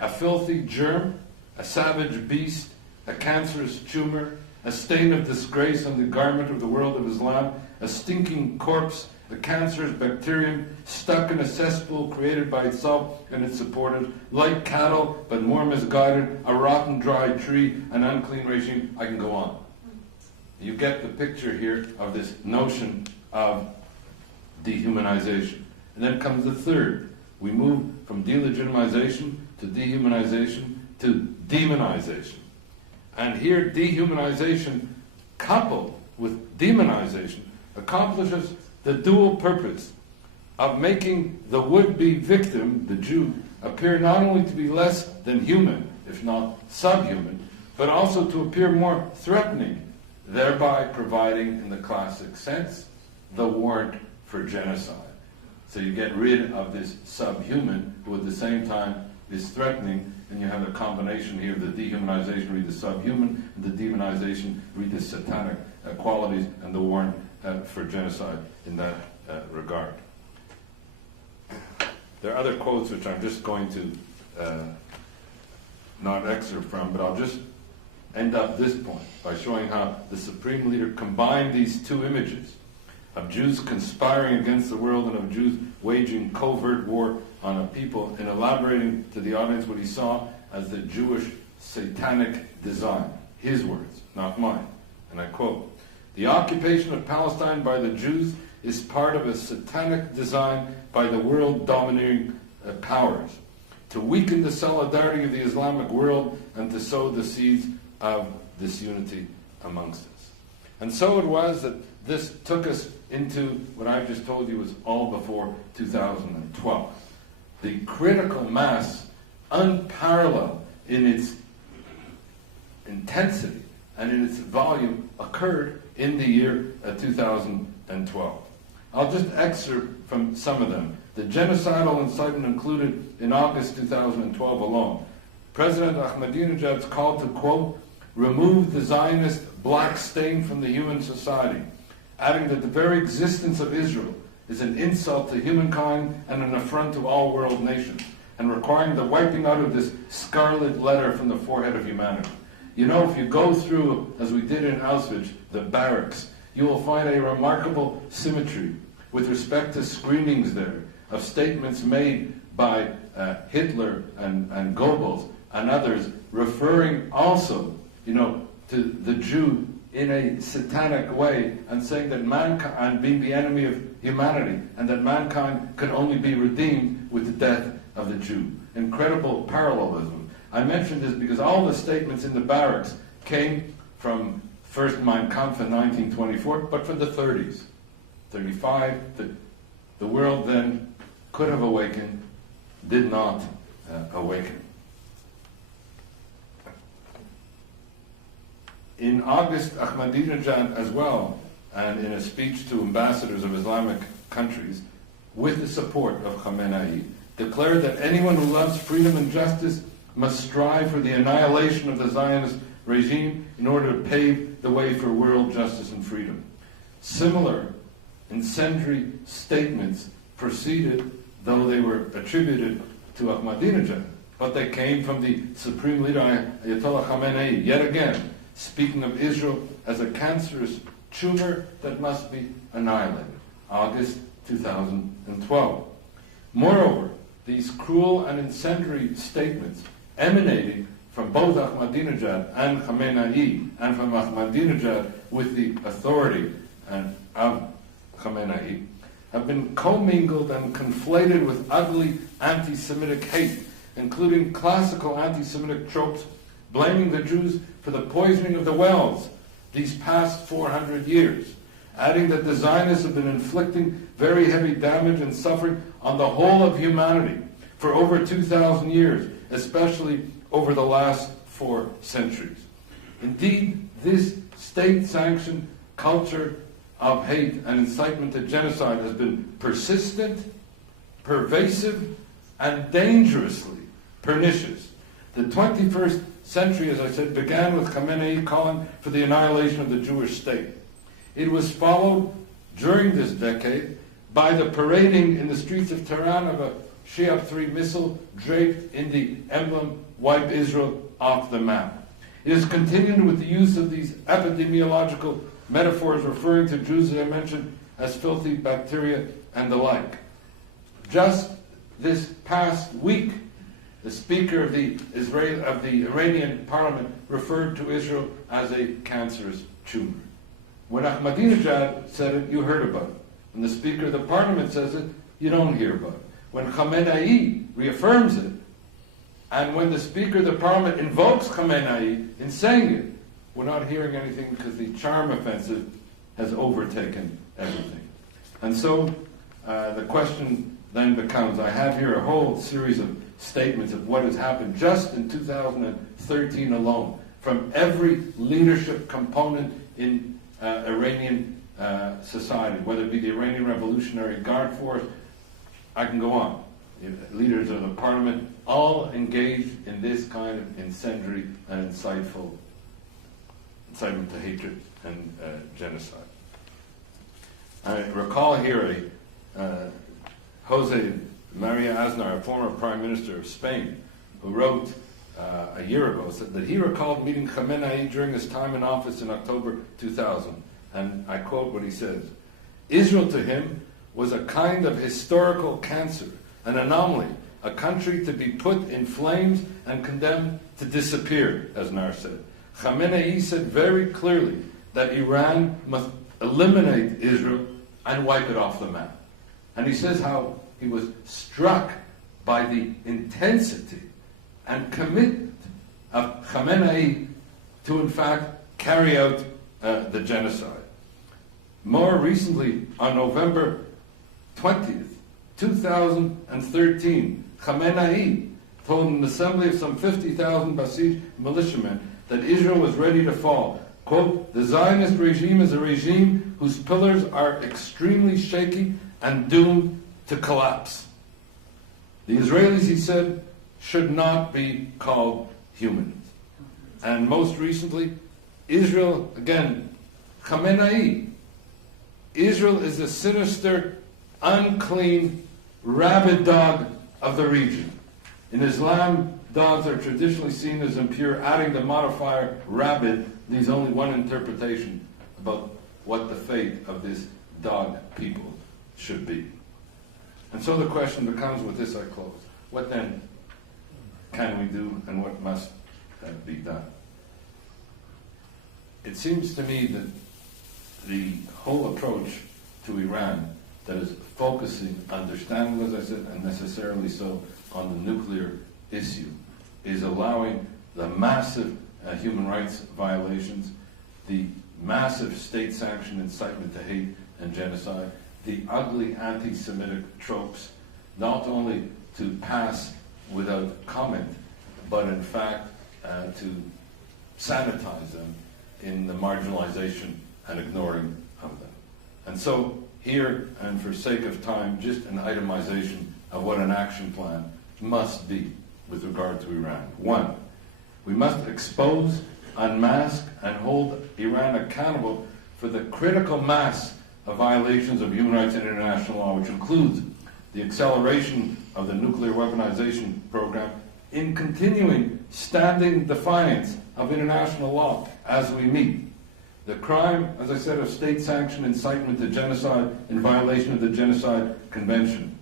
A filthy germ, a savage beast, a cancerous tumor, a stain of disgrace on the garment of the world of Islam, a stinking corpse, a cancerous bacterium stuck in a cesspool created by itself and its supporters, like cattle but more misguided, a rotten dry tree, an unclean regime. I can go on. You get the picture here of this notion of dehumanization. And then comes the third. We move from delegitimization to dehumanization to demonization. And here dehumanization coupled with demonization accomplishes the dual purpose of making the would-be victim, the Jew, appear not only to be less than human, if not subhuman, but also to appear more threatening, thereby providing, in the classic sense, the warrant for genocide. So you get rid of this subhuman, who at the same time is threatening, and you have a combination here of the dehumanization, read the subhuman, and the demonization, read the satanic qualities, and the warrant for genocide in that regard. There are other quotes which I'm just going to not excerpt from, but I'll just end up this point by showing how the Supreme Leader combined these two images of Jews conspiring against the world and of Jews waging covert war on a people, and elaborating to the audience what he saw as the Jewish satanic design. His words, not mine. And I quote, "The occupation of Palestine by the Jews is part of a satanic design by the world-dominating powers to weaken the solidarity of the Islamic world and to sow the seeds of disunity amongst us." And so it was that this took us into what I've just told you was all before 2012. The critical mass, unparalleled in its intensity and in its volume, occurred in the year 2012. I'll just excerpt from some of them. The genocidal incitement included in August 2012 alone. President Ahmadinejad's call to, quote, "remove the Zionist black stain from the human society," adding that the very existence of Israel is an insult to humankind and an affront to all world nations, and requiring the wiping out of this scarlet letter from the forehead of humanity. You know, if you go through, as we did in Auschwitz, the barracks, you will find a remarkable symmetry with respect to screenings there of statements made by Hitler and Goebbels and others, referring also, to the Jew in a satanic way and saying that mankind, and being the enemy of humanity, and that mankind can only be redeemed with the death of the Jew. Incredible parallelism. I mention this because all the statements in the barracks came from first Mein Kampf in 1924, but from the 30s. 35, the world then could have awakened, did not awaken. In August, Ahmadinejad as well, and in a speech to ambassadors of Islamic countries, with the support of Khamenei, declared that anyone who loves freedom and justice must strive for the annihilation of the Zionist regime in order to pave the way for world justice and freedom. Similar incendiary statements proceeded, though they were attributed to Ahmadinejad, but they came from the Supreme Leader Ayatollah Khamenei, yet again, speaking of Israel as a cancerous tumor that must be annihilated. August 2012. Moreover, these cruel and incendiary statements emanating from both Ahmadinejad and Khamenei, and from Ahmadinejad with the authority of Khamenei, have been commingled and conflated with ugly anti-Semitic hate, including classical anti-Semitic tropes blaming the Jews for the poisoning of the wells these past 400 years, adding that the Zionists have been inflicting very heavy damage and suffering on the whole of humanity for over 2,000 years, especially over the last 4 centuries. Indeed, this state-sanctioned culture of hate and incitement to genocide has been persistent, pervasive, and dangerously pernicious. The 21st century, as I said, began with Khamenei calling for the annihilation of the Jewish state. It was followed during this decade by the parading in the streets of Tehran of a Shiab-3 missile draped in the emblem "Wipe Israel off the map." It has continued with the use of these epidemiological metaphors referring to Jews, as I mentioned, as filthy bacteria and the like. Just this past week, the Speaker of the Iranian Parliament referred to Israel as a cancerous tumor. When Ahmadinejad said it, you heard about it. When the Speaker of the Parliament says it, you don't hear about it. When Khamenei reaffirms it, and when the Speaker of the Parliament invokes Khamenei in saying it, we're not hearing anything because the charm offensive has overtaken everything. And so the question then becomes, I have here a whole series of statements of what has happened just in 2013 alone from every leadership component in Iranian society, whether it be the Iranian Revolutionary Guard Force, I can go on. Leaders of the parliament, all engaged in this kind of incendiary and incitement to hatred and genocide. I recall here Jose Maria Aznar, a former Prime Minister of Spain, who wrote a year ago, said that he recalled meeting Khamenei during his time in office in October 2000. And I quote what he says: "Israel to him was a kind of historical cancer, an anomaly, a country to be put in flames and condemned to disappear," Aznar said. Khamenei said very clearly that Iran must eliminate Israel and wipe it off the map. And he says how he was struck by the intensity and commitment of Khamenei to, in fact, carry out the genocide. More recently, on November 20th, 2013, Khamenei told an assembly of some 50,000 Basij militiamen that Israel was ready to fall. Quote, "The Zionist regime is a regime whose pillars are extremely shaky and doomed to collapse. The Israelis," he said, "should not be called humans." And most recently, Israel, again, Khamenei. Israel is a sinister, unclean, rabid dog of the region. In Islam, dogs are traditionally seen as impure. Adding the modifier rabid leaves only one interpretation about what the fate of this dog people should be. And so the question becomes, with this I close, what then can we do and what must be done? it seems to me that the whole approach to Iran that is focusing, understandably, as I said, and necessarily so, on the nuclear issue, is allowing the massive human rights violations, the massive state-sanctioned incitement to hate and genocide, the ugly anti-Semitic tropes, not only to pass without comment, but in fact to sanitize them in the marginalization and ignoring of them. And so here, and for sake of time, just an itemization of what an action plan must be with regard to Iran. 1, we must expose, unmask, and hold Iran accountable for the critical mass of violations of human rights and international law, which includes the acceleration of the nuclear weaponization program in continuing standing defiance of international law as we meet. The crime, as I said, of state-sanctioned incitement to genocide in violation of the Genocide Convention.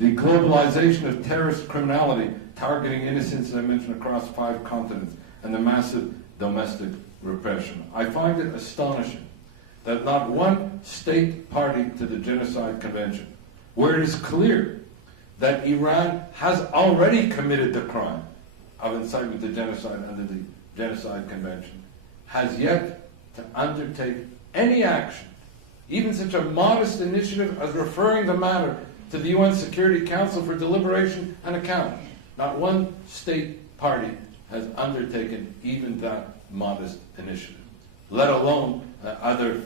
The globalization of terrorist criminality targeting innocents, as I mentioned, across 5 continents, and the massive domestic repression. I find it astonishing that not one state party to the Genocide Convention, where it is clear that Iran has already committed the crime of incitement to genocide under the Genocide Convention, has yet to undertake any action, even such a modest initiative as referring the matter to the UN Security Council for deliberation and account. Not one state party has undertaken even that modest initiative, let alone other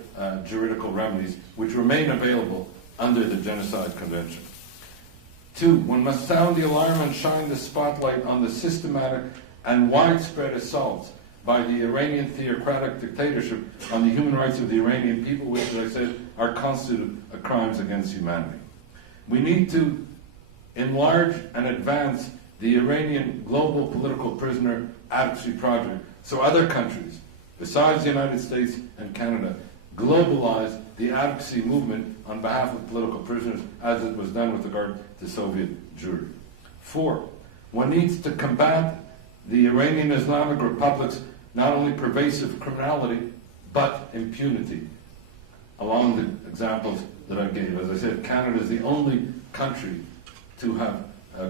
juridical remedies which remain available under the Genocide Convention. 2, one must sound the alarm and shine the spotlight on the systematic and widespread assaults by the Iranian theocratic dictatorship on the human rights of the Iranian people, which, as I said, are constituted crimes against humanity. We need to enlarge and advance the Iranian Global Political Prisoner Advocacy Project so other countries, besides the United States and Canada, globalize the advocacy movement on behalf of political prisoners, as it was done with regard to Soviet Jewry. 4, one needs to combat the Iranian Islamic Republic's not only pervasive criminality, but impunity, along the examples that I gave. As I said, Canada is the only country to have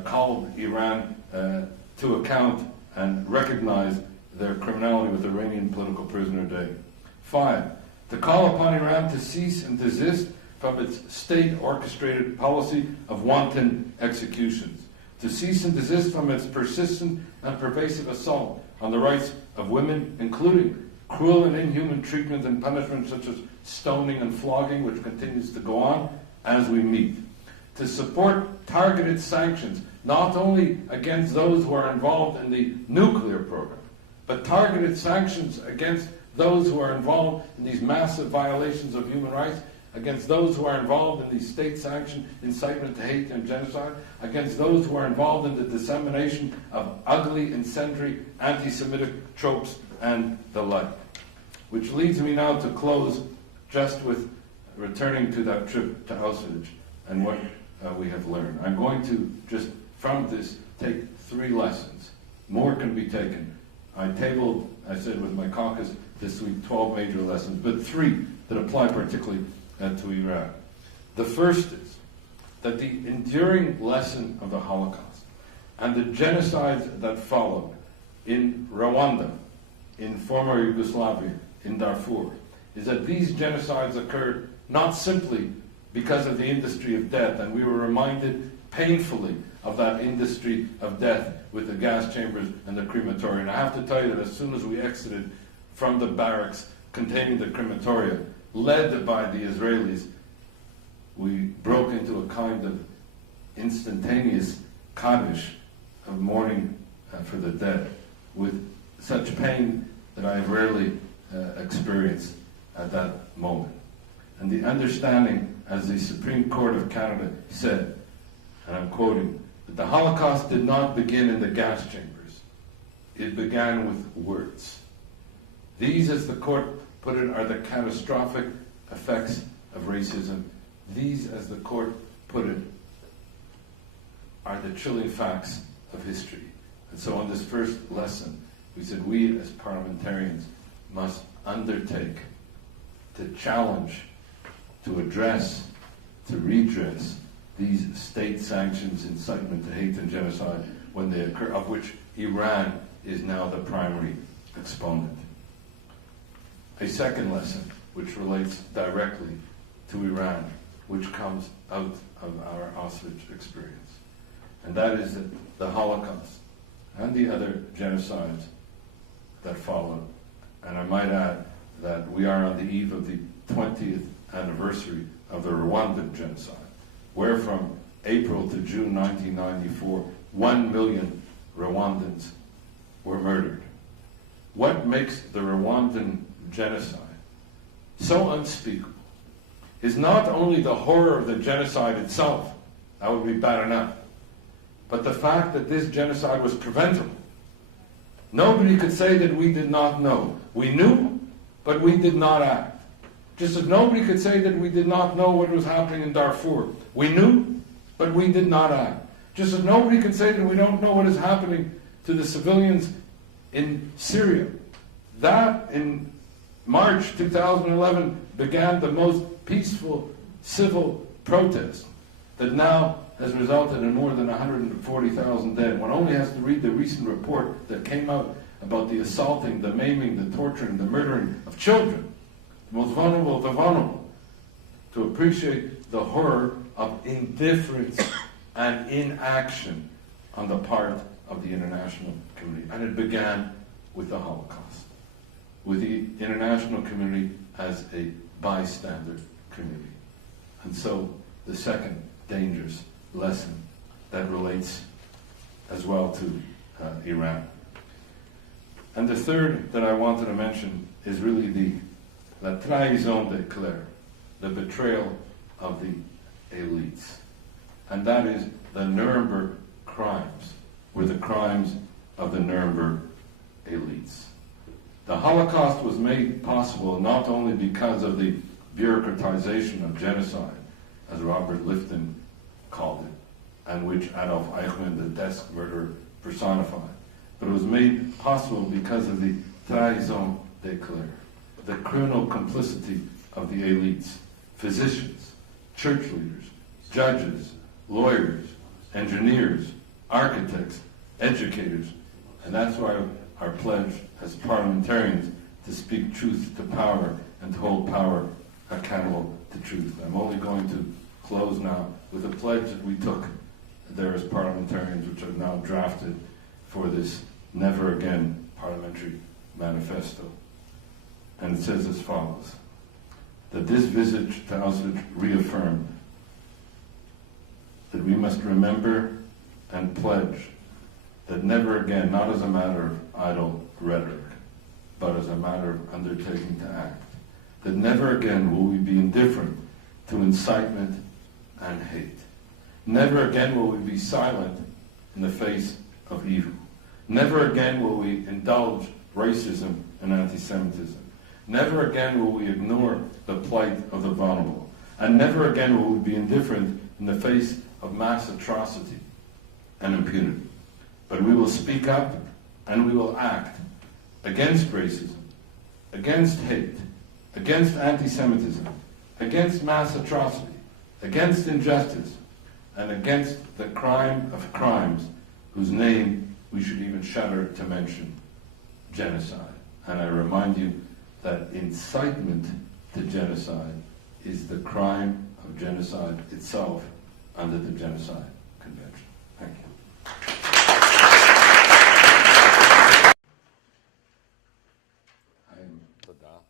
called Iran to account and recognize their criminality with Iranian political prisoner day. 5, to call upon Iran to cease and desist from its state-orchestrated policy of wanton executions, to cease and desist from its persistent and pervasive assault on the rights of women, including cruel and inhuman treatment and punishment such as stoning and flogging, which continues to go on as we meet, to support targeted sanctions, not only against those who are involved in the nuclear program, but targeted sanctions against those who are involved in these massive violations of human rights, against those who are involved in the state-sanctioned incitement to hate and genocide, against those who are involved in the dissemination of ugly, incendiary, anti-Semitic tropes and the like. Which leads me now to close just with returning to that trip to Auschwitz and what we have learned. I'm going to just, from this, take 3 lessons. More can be taken. I tabled, I said with my caucus this week, 12 major lessons, but 3 that apply particularly to Iraq. The first is that the enduring lesson of the Holocaust and the genocides that followed in Rwanda, in former Yugoslavia, in Darfur, is that these genocides occurred not simply because of the industry of death, and we were reminded painfully of that industry of death with the gas chambers and the crematoria. And I have to tell you that as soon as we exited from the barracks containing the crematoria, led by the Israelis, we broke into a kind of instantaneous Kaddish of mourning for the dead, with such pain that I have rarely experienced at that moment. And the understanding, as the Supreme Court of Canada said, and I'm quoting, that the Holocaust did not begin in the gas chambers. It began with words. These, as the court put it, are the catastrophic effects of racism. These, as the court put it, are the chilling facts of history. And so on this first lesson, we said we as parliamentarians must undertake to challenge, to address, to redress these state sanctions, incitement to hate and genocide when they occur, of which Iran is now the primary exponent. A second lesson, which relates directly to Iran, which comes out of our Auschwitz experience, and that is that the Holocaust and the other genocides that followed, and I might add that we are on the eve of the 20th anniversary of the Rwandan genocide, where from April to June 1994, 1 million Rwandans were murdered. What makes the Rwandan genocide so unspeakable is not only the horror of the genocide itself, that would be bad enough, but the fact that this genocide was preventable. Nobody could say that we did not know. We knew, but we did not act. Just as nobody could say that we did not know what was happening in Darfur. We knew, but we did not act. Just as nobody can say that we don't know what is happening to the civilians in Syria. That, in March 2011, began the most peaceful civil protest that now has resulted in more than 140,000 dead. One only has to read the recent report that came out about the assaulting, the maiming, the torturing, the murdering of children, the most vulnerable of the vulnerable, to appreciate the horror of indifference and inaction on the part of the international community. And it began with the Holocaust, with the international community as a bystander community. And so the second dangerous lesson that relates as well to Iran. And the third that I wanted to mention is really la trahison des clercs, the betrayal of the elites. And that is the Nuremberg crimes, were the crimes of the Nuremberg elites. The Holocaust was made possible not only because of the bureaucratization of genocide, as Robert Lifton called it, and which Adolf Eichmann, the desk murderer, personified, but it was made possible because of the trahison des clercs, the criminal complicity of the elites, physicians, church leaders, judges, lawyers, engineers, architects, educators, and that's why our pledge as parliamentarians to speak truth to power and to hold power accountable to truth. I'm only going to close now with a pledge that we took there as parliamentarians, which are now drafted for this Never Again parliamentary manifesto. And it says as follows, that this visit to Auschwitz reaffirmed that we must remember and pledge that never again, not as a matter of idle rhetoric, but as a matter of undertaking to act, that never again will we be indifferent to incitement and hate. Never again will we be silent in the face of evil. Never again will we indulge racism and anti-Semitism. Never again will we ignore the plight of the vulnerable. And never again will we be indifferent in the face of mass atrocity and impunity. But we will speak up and we will act against racism, against hate, against anti-Semitism, against mass atrocity, against injustice, and against the crime of crimes whose name we should even shudder to mention, genocide. And I remind you that incitement to genocide is the crime of genocide itself under the Genocide Convention. Thank you. I'm Tada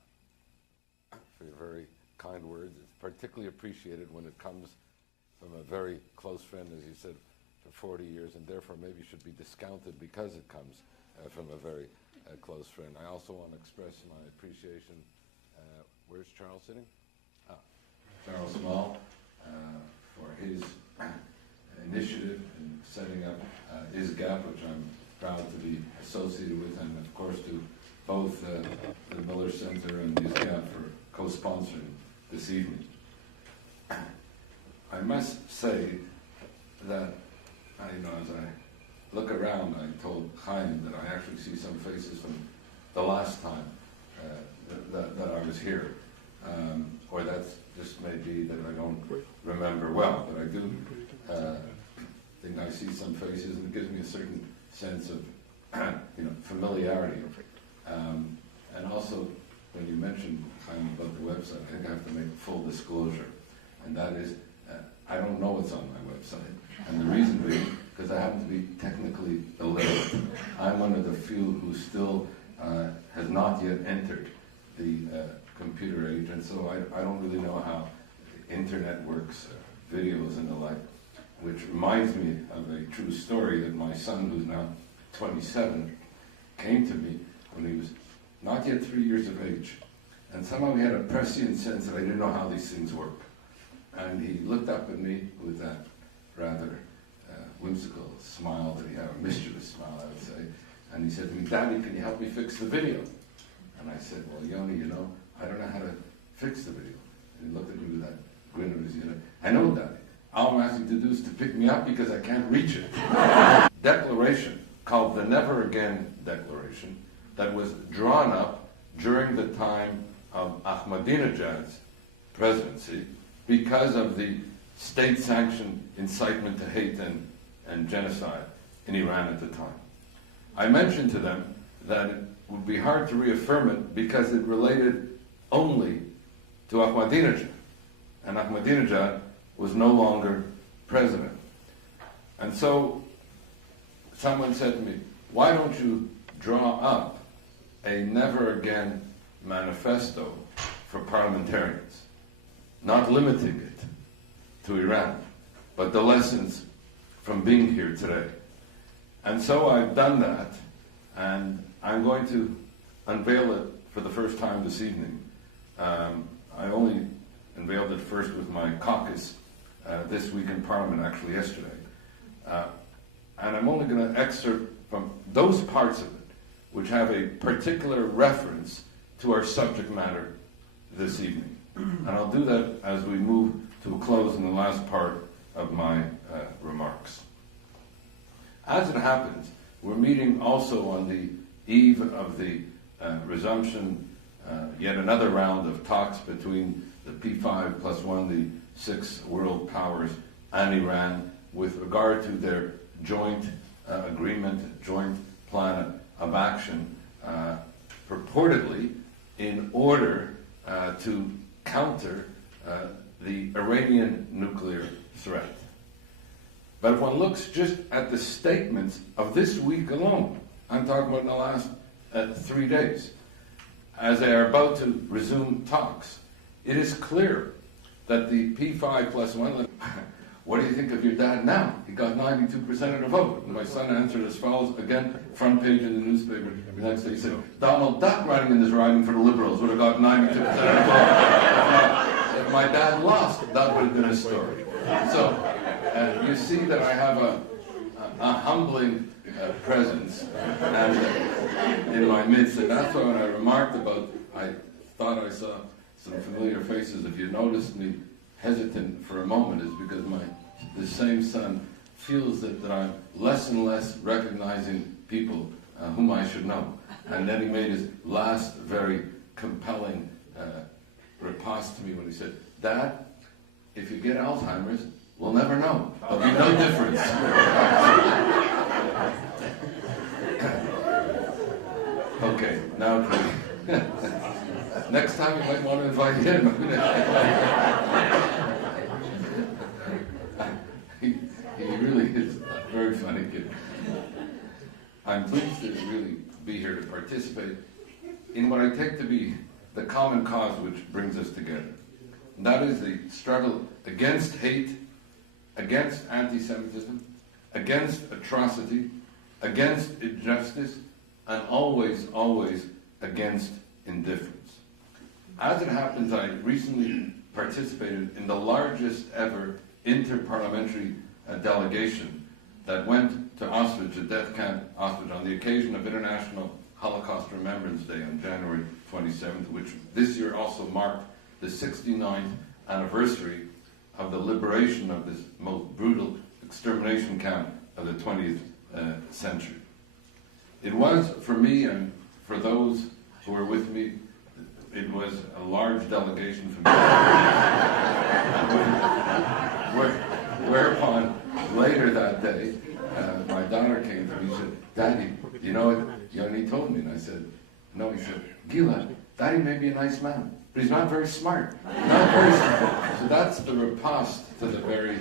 for your very kind words. It's particularly appreciated when it comes from a very close friend, as you said, for 40 years, and therefore maybe should be discounted because it comes from a very close friend. I also want to express my appreciation. Where's Charles sitting? Charles Small, for his initiative in setting up ISGAP, which I'm proud to be associated with, and of course to both the Miller Center and ISGAP for co-sponsoring this evening. I must say that, as I look around, I told Chaim that I actually see some faces from the last time that I was here. Or that's just maybe that I don't remember well, but I do think I see some faces, and it gives me a certain sense of familiarity. And also, when you mentioned about the website, I think I have to make full disclosure, and that is, I don't know what's on my website, and the reason being, because I happen to be technically illiterate. I'm one of the few who still has not yet entered the computer age, and so I don't really know how the internet works, videos and the like, which reminds me of a true story that my son, who's now 27, came to me when he was not yet 3 years of age, and somehow he had a prescient sense that I didn't know how these things work. And he looked up at me with that rather whimsical smile that he had, a mischievous smile, I would say, and he said to me, "Daddy, can you help me fix the video?" And I said, "Well, Yoni, I don't know how to fix the video." And he looked at me with that grin on his face. "I know, Daddy. All I'm asking you to do is to pick me up because I can't reach it." Declaration called the Never Again Declaration that was drawn up during the time of Ahmadinejad's presidency because of the state-sanctioned incitement to hate and genocide in Iran at the time. I mentioned to them that it would be hard to reaffirm it because it related only to Ahmadinejad, and Ahmadinejad was no longer president. And so someone said to me, "Why don't you draw up a Never Again manifesto for parliamentarians, not limiting it to Iran, but the lessons from being here today?" And so I've done that, and I'm going to unveil it for the first time this evening. I only unveiled it first with my caucus this week in Parliament, actually yesterday. And I'm only going to excerpt from those parts of it which have a particular reference to our subject matter this evening. And I'll do that as we move to a close in the last part of my remarks. As it happens, we're meeting also on the eve of the resumption, yet another round of talks between the P5+1, the 6 world powers, and Iran with regard to their joint agreement, joint plan of action, purportedly in order to counter the Iranian nuclear threat. But if one looks just at the statements of this week alone, I'm talking about in the last 3 days, as they are about to resume talks, it is clear that the P5+1, "What do you think of your dad now? He got 92% of the vote." And my son answered as follows, again, front page in the newspaper the next day. He said, "Donald Duck running in this riding for the Liberals would have got 92% of the vote. If my dad lost, that would have been a story." So you see that I have a humbling presence in my midst, and that's why when I remarked about, I thought I saw some familiar faces. If you noticed me hesitant for a moment, is because the same son feels that I'm less and less recognizing people whom I should know. And then he made his last very compelling riposte to me when he said, "Dad, if you get Alzheimer's, we'll never know. There'll be no difference." Okay, now next time you might want to invite him. He really is a very funny kid. I'm pleased to really be here to participate in what I take to be the common cause which brings us together. And that is the struggle against hate, against anti-Semitism, against atrocity, against injustice, and always, always against indifference. As it happens, I recently participated in the largest ever interparliamentary delegation that went to Auschwitz, the death camp Auschwitz, on the occasion of International Holocaust Remembrance Day on January 27th, which this year also marked the 69th anniversary of the liberation of this most brutal extermination camp of the 20th century. It was, for me and for those who were with me, it was a large delegation from whereupon later that day, my daughter came to me and said, Daddy, you know what Yoni told me? And I said, no. He said, Gila, Daddy may be a nice man, but he's not very smart. Not very smart. So that's the riposte to the very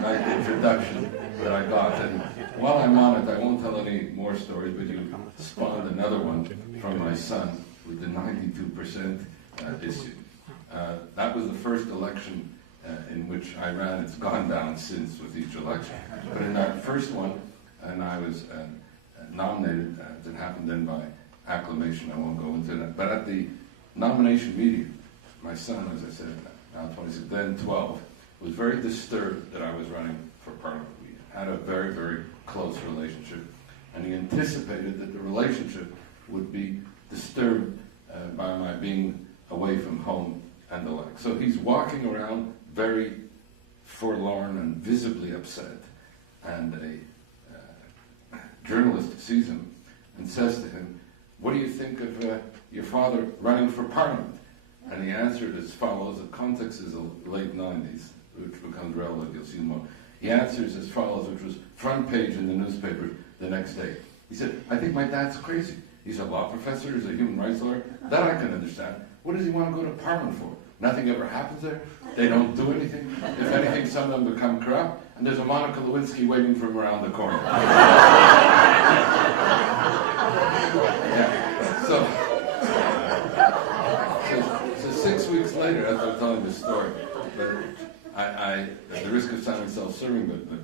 nice introduction that I got. And while I'm on it, I won't tell any more stories, but you spawned another one from my son with the 92% issue. That was the first election in which I ran. It's gone down since with each election. But in that first one, and I was nominated, it happened then by acclamation, I won't go into that. But at the nomination meeting, my son, as I said, now 26, then 12, was very disturbed that I was running for parliament. We had a very, very close relationship, and he anticipated that the relationship would be disturbed by my being away from home and the like. So he's walking around very forlorn and visibly upset, and a journalist sees him and says to him, what do you think of your father running for parliament? And he answered as follows. The context is the late 90s, which becomes relevant, you'll see more. He answers as follows, which was front page in the newspaper the next day. He said, I think my dad's crazy. He's a law professor, he's a human rights lawyer. That I can understand. What does he want to go to parliament for? Nothing ever happens there. They don't do anything. If anything, some of them become corrupt, and there's a Monica Lewinsky waiting for him around the corner. Yeah. So 6 weeks later, as I'm telling this story, but I at the risk of sounding self-serving, but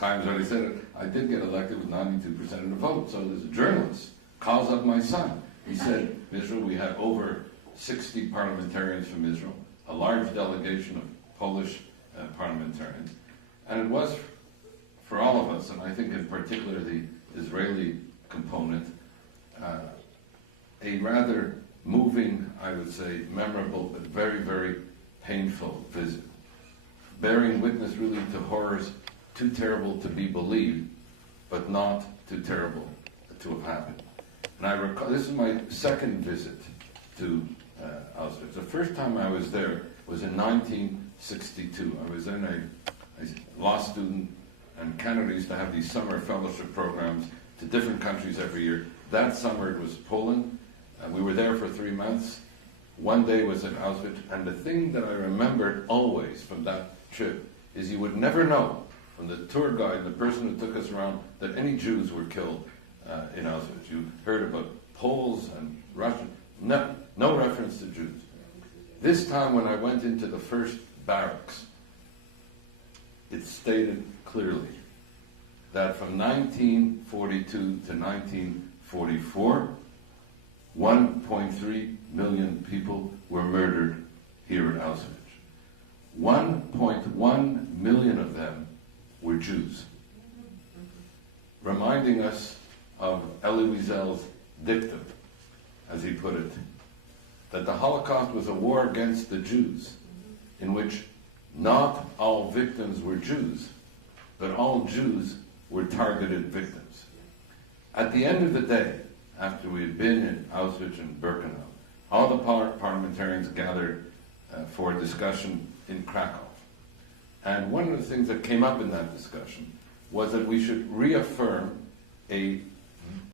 Chaim's already said it, I did get elected with 92% of the vote. So there's a journalist calls up my son. He said, in Israel, we had over 60 parliamentarians from Israel, a large delegation of Polish parliamentarians, and it was for all of us, and I think in particular the Israeli component, a rather moving, I would say, memorable, but very, very painful visit, bearing witness really to horrors too terrible to be believed, but not too terrible to have happened. And I recall, this is my second visit to Auschwitz. The first time I was there was in 1962. I was then a law student, and Canada used to have these summer fellowship programs to different countries every year. That summer it was Poland. We were there for 3 months. One day was at Auschwitz, and the thing that I remembered always from that trip is you would never know from the tour guide, the person who took us around, that any Jews were killed in Auschwitz. You heard about Poles and Russians, no reference to Jews. This time when I went into the first barracks, it stated clearly that from 1942 to 1944, 1.3 million people were murdered here at Auschwitz. 1.1 million of them were Jews. Reminding us of Elie Wiesel's dictum, as he put it, that the Holocaust was a war against the Jews, in which not all victims were Jews, but all Jews were targeted victims. At the end of the day, after we had been in Auschwitz and Birkenau, all the parliamentarians gathered for a discussion in Krakow. And one of the things that came up in that discussion was that we should reaffirm a